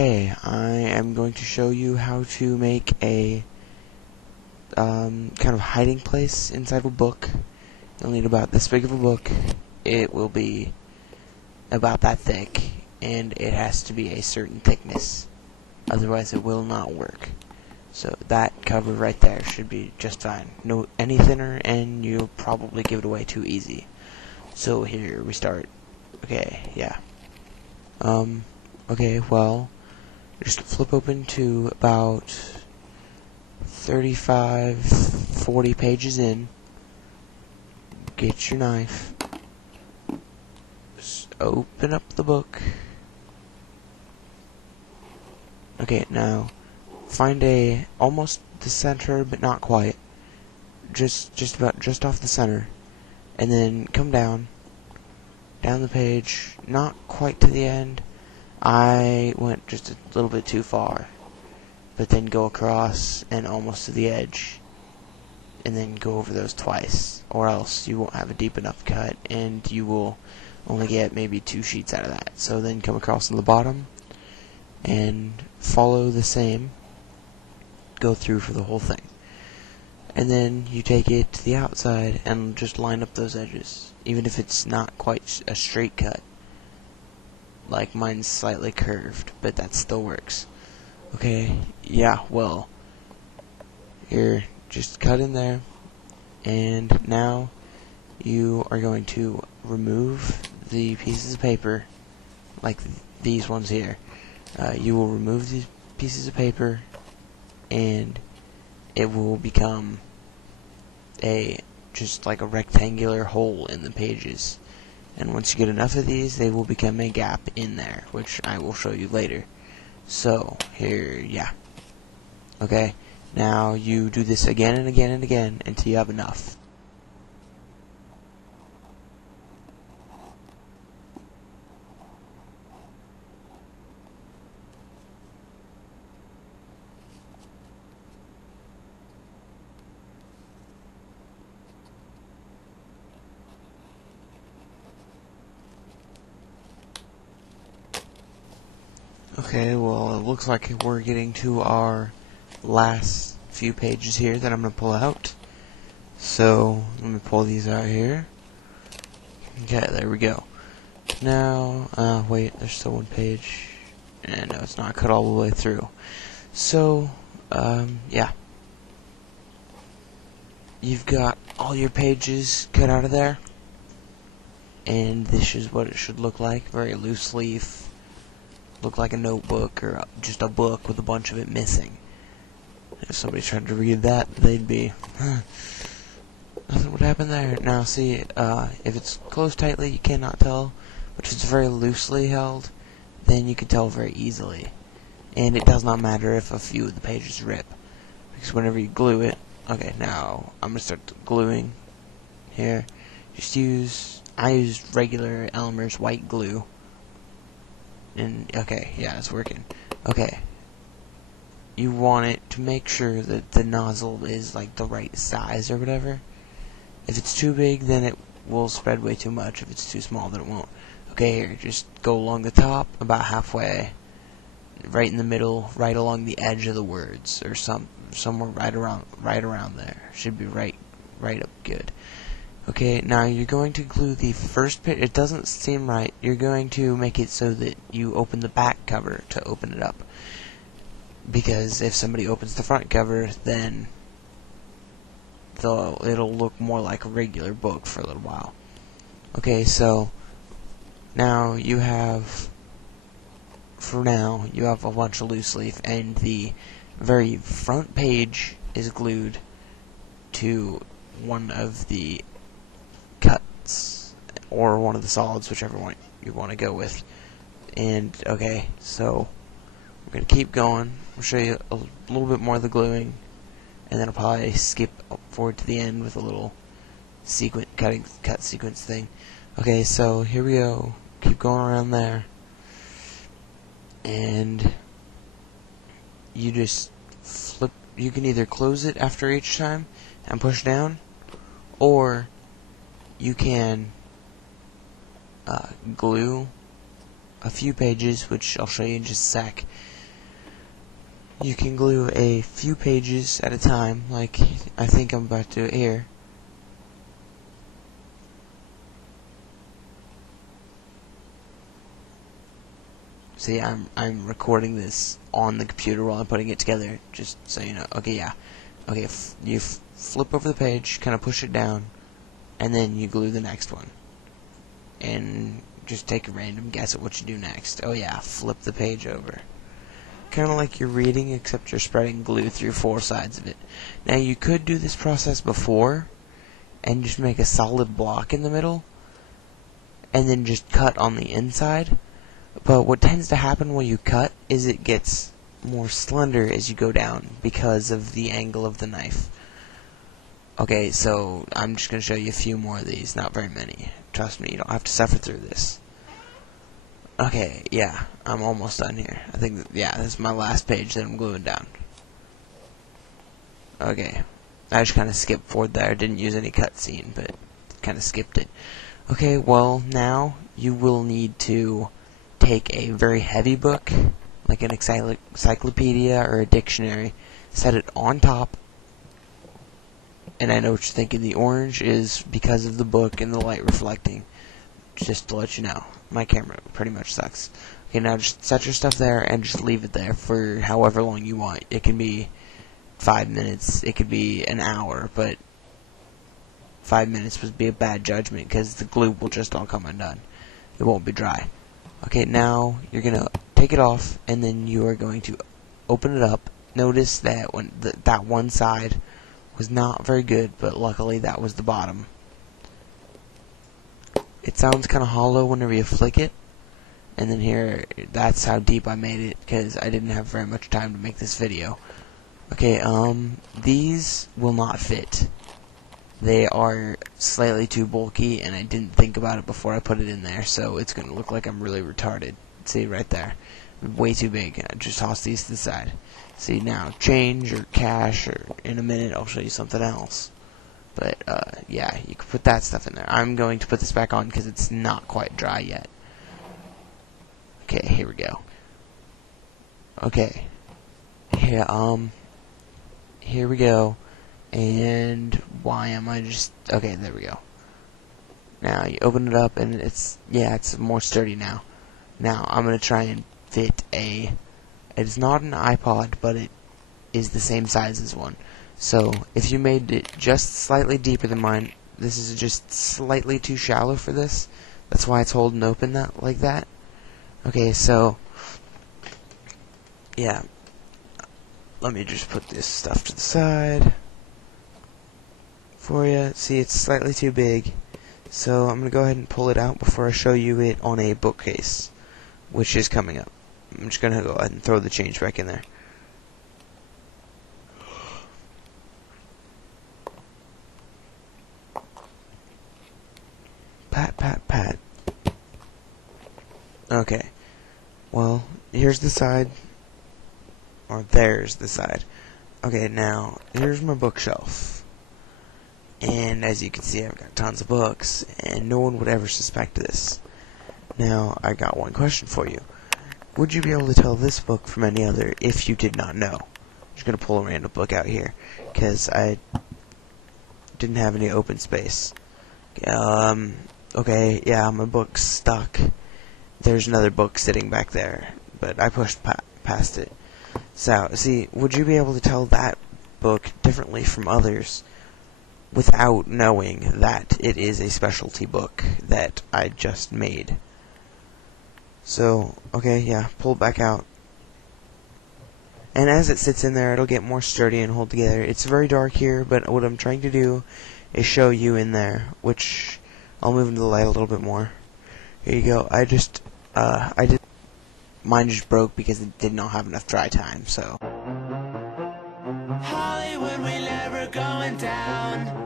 Hey, I am going to show you how to make a kind of hiding place inside of a book. You'll need about this big of a book. It will be about that thick, and it has to be a certain thickness. Otherwise, it will not work. So that cover right there should be just fine. No any thinner, and you'll probably give it away too easy. So here we start. Okay, yeah. Okay, well, just flip open to about 35, 40 pages in. Get your knife. Just open up the book. Okay, now find almost the center, but not quite. Just off the center, and then come down the page, not quite to the end. I went just a little bit too far, but then go across and almost to the edge, and then go over those twice, or else you won't have a deep enough cut, and you will only get maybe 2 sheets out of that. So then come across on the bottom, and follow the same, go through for the whole thing. And then you take it to the outside, and just line up those edges, even if it's not quite a straight cut. Like mine's slightly curved, but that still works. Okay, yeah, well, here, just cut in there, and now you are going to remove the pieces of paper, like these ones here. You will remove these pieces of paper, and it will become just like a rectangular hole in the pages. And once you get enough of these, they will become a gap in there, which I will show you later. So, here, yeah. Okay, now you do this again and again and again until you have enough. Okay, well, it looks like we're getting to our last few pages here that I'm going to pull out. So, let me pull these out here. Okay, there we go. Now, wait, there's still one page. And no, it's not cut all the way through. So, yeah. You've got all your pages cut out of there. And this is what it should look like. Very loose leaf. Look like a notebook or just a book with a bunch of it missing. If somebody tried to read that, they'd be, nothing would happen there. Now, see, if it's closed tightly, you cannot tell. But if it's very loosely held, then you can tell very easily. And it does not matter if a few of the pages rip, because whenever you glue it, okay, now I'm gonna start gluing here. I used regular Elmer's white glue. And, okay, yeah, it's working. Okay. You want it to make sure that the nozzle is, like, the right size or whatever. If it's too big, then it will spread way too much. If it's too small, then it won't. Okay, here, just go along the top, about halfway, right in the middle, right along the edge of the words, or somewhere right around there. Should be right up good. Okay, now you're going to glue the first page. It doesn't seem right. You're going to make it so that you open the back cover to open it up. Because if somebody opens the front cover, then it'll look more like a regular book for a little while. Okay, so now you have a bunch of loose leaf, and the very front page is glued to one of the cuts, or one of the solids, whichever one you want to go with. And, okay, so I'm going to keep going. I'll show you a little bit more of the gluing, and then I'll probably skip forward to the end with a little cut sequence thing. Okay, so here we go. Keep going around there. And you just flip. You can either close it after each time and push down, or you can glue a few pages, which I'll show you in just a sec. You can glue a few pages at a time, like I think I'm about to do it here. See, I'm recording this on the computer while I'm putting it together, just so you know. Okay, yeah. Okay, you flip over the page, kind of push it down, and then you glue the next one. And just take a random guess at what you do next. Oh yeah, flip the page over. Kind of like you're reading, except you're spreading glue through 4 sides of it. Now you could do this process before, and just make a solid block in the middle, and then just cut on the inside. But what tends to happen when you cut is it gets more slender as you go down because of the angle of the knife. Okay, so I'm just going to show you a few more of these, not very many. Trust me, you don't have to suffer through this. Okay, yeah, I'm almost done here. I think, yeah, this is my last page that I'm gluing down. Okay, I just kind of skipped forward there, didn't use any cutscene, but kind of skipped it. Okay, well, now you will need to take a very heavy book, like an encyclopedia or a dictionary, set it on top, and I know what you're thinking, the orange is because of the book and the light reflecting, just to let you know. My camera pretty much sucks. Okay, now just set your stuff there and just leave it there for however long you want. It can be 5 minutes, it could be an hour, but 5 minutes would be a bad judgment because the glue will just all come undone. It won't be dry. Okay, now you're going to take it off, and then you are going to open it up. Notice that when that one side was not very good, but luckily that was the bottom. It sounds kind of hollow whenever you flick it, and then here, that's how deep I made it, because I didn't have very much time to make this video. Okay, these will not fit. They are slightly too bulky, and I didn't think about it before I put it in there, so it's going to look like I'm really retarded. See, right there. Way too big. I just toss these to the side. See, now, change or cash, or in a minute I'll show you something else. But, yeah, you can put that stuff in there. I'm going to put this back on because it's not quite dry yet. Okay, here we go. Okay. Here we go. And why am I just... Okay, there we go. Now, you open it up, and it's more sturdy now. Now, I'm going to try and fit a... It's not an iPod, but it is the same size as one. So, if you made it just slightly deeper than mine, this is just slightly too shallow for this. That's why it's holding open like that. Okay, so... Yeah. Let me just put this stuff to the side for you. See, it's slightly too big, so I'm going to go ahead and pull it out before I show you it on a bookcase, which is coming up. I'm just going to go ahead and throw the change back in there. Pat, pat, pat. Okay, well, here's the side, or there's the side. Okay, now, here's my bookshelf. And as you can see, I've got tons of books, and no one would ever suspect this. Now, I got one question for you. Would you be able to tell this book from any other if you did not know? I'm just going to pull a random book out here, because I didn't have any open space. Okay, yeah, my book's stuck. There's another book sitting back there, but I pushed past it. So, see, would you be able to tell that book differently from others without knowing that it is a specialty book that I just made? So, okay, yeah, pull it back out. And as it sits in there, it'll get more sturdy and hold together. It's very dark here, but what I'm trying to do is show you in there, which I'll move into the light a little bit more. Here you go. Mine just broke because it did not have enough dry time, so. Hollywood, we never going down.